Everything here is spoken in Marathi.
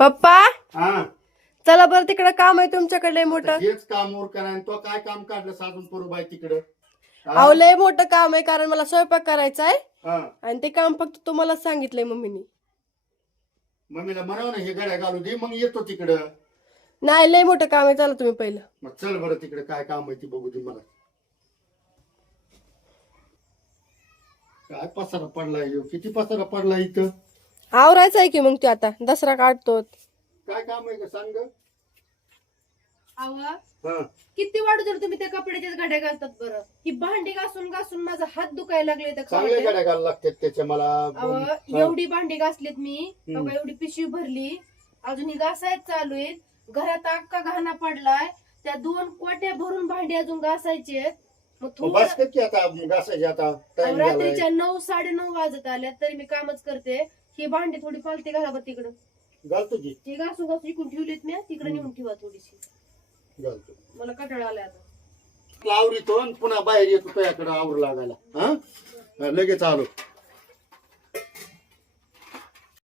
पप्पा हा चला बरं तिकडे काम आहे तुमच्याकडे लय मोठं. हेच काम उरकणार तो काय काम काढलं साधून पुरुबाई तिकडं अहो लय मोठं काम आहे कारण मला स्वयंपाक करायचा आहे हा आणि ते काम फक्त तुम्हालाच सांगितलंय मम्मीनी. मम्मीला म्हणाव ना हे गड्या घालू दे मग येतो तिकडं. नाही लय मोठं काम आहे चला तुम्ही पहिलं. मग चल बरं तिकडे काय काम आहे ती बघू दे मला. काय पसारा पडलाय ह्यो, किती पसारा पडलाय इथं. आवरायचं आहे की मग ते आता दसरा काढतो. काय काम आहे का सांग ग? आवा हा किती वाढू जर तुम्ही त्या कपड्याच्याच गाड्या घालतात बरं. ही भांडी घासून घासून माझा हात दुखायला लागले त्या चांगल्या कपड्यात. गड्या घालायला लागतात त्याच्या मला. अहो, हा. एवढी भांडी घासलीत मी बघा, एवढी पिशवी भरली अजून ही घासायच चालू आहेत. घरात अख्खा घाणा पडलाय. त्या 2 कोट्या भरून भांडी अजून घासायची आहेत. मग मग थोडं बस कर की आता घासायचे आता टाइम झालाय. रात्रीच्या 9 9:30 वाजत आल्या तरी मी कामच करते. ही भांडी थोडी फालती घाला बरं तिकडं. घालतो की ती घासू घासू इकडून ठेवलीत मी तिकडे नेऊन ठेवा थोडीशी. घालतो. मला कटाळा आलाय आता. आवरीतो आणि पुन्हा बाहेर येतो तुझ्याकडे आवर लागायला. हा लगेच आलो.